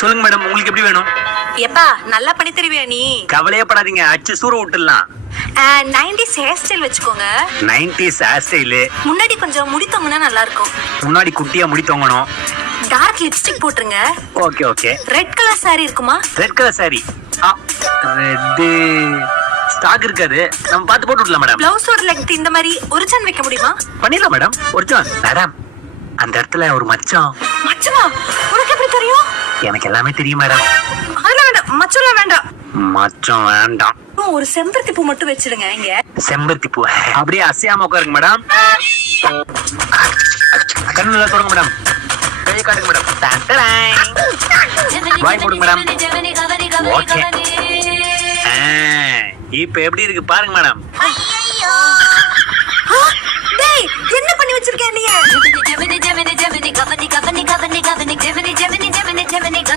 சொல்லுங்க மேடம், உங்களுக்கு எப்படி வேணும்? எப்பா நல்லா பண்ணி தருவியா நீ? கவலையே படாதீங்க, அச்சு சூற விட்டுடலாம். 90s ஹேர் ஸ்டைல் வச்சுக்கோங்க. 90s hair style. முன்னாடி கொஞ்சம் முடி தொங்கினா நல்லா இருக்கும். முன்னாடி குட்டியா முடி தொங்கணும். டார்க் லிப்ஸ்டிக் போட்டுருங்க. Okay okay. Red colour saree இருக்குமா? Red colour sari. Red stock இருக்காது, நம்ம பார்த்து போட்டு விடலாம் மேடம். பிளவுஸோட லெங்த் இந்த மாதிரி ஒரிஜினல் வைக்க முடியுமா? பண்ணிடலாம் மேடம். ஒரிஜினல் மேடம், அந்த இடத்துல ஒரு மச்சம். மச்சமா? உனக்கு எப்படி தெரியும்? எனக்கு எல்லாமே தெரியும் மேடம். அதெல்லாம் வேண்டாம், மச்சம்லாம் வேண்டாம். மச்சம் வேண்டாம். ஒரு செம்பருத்தி பூ மட்டும் வச்சிருங்க இங்க. செம்பருத்தி பூ அப்படியே அசையாம உட்காருங்க மேடம். கண்ணுல தொடங்க மேடம். கையை காட்டுங்க மேடம். வாய் போடுங்க மேடம். ஓகே. இப்ப எப்படி இருக்கு பாருங்க மேடம். டேய், என்ன பண்ணி வச்சிருக்க நீ?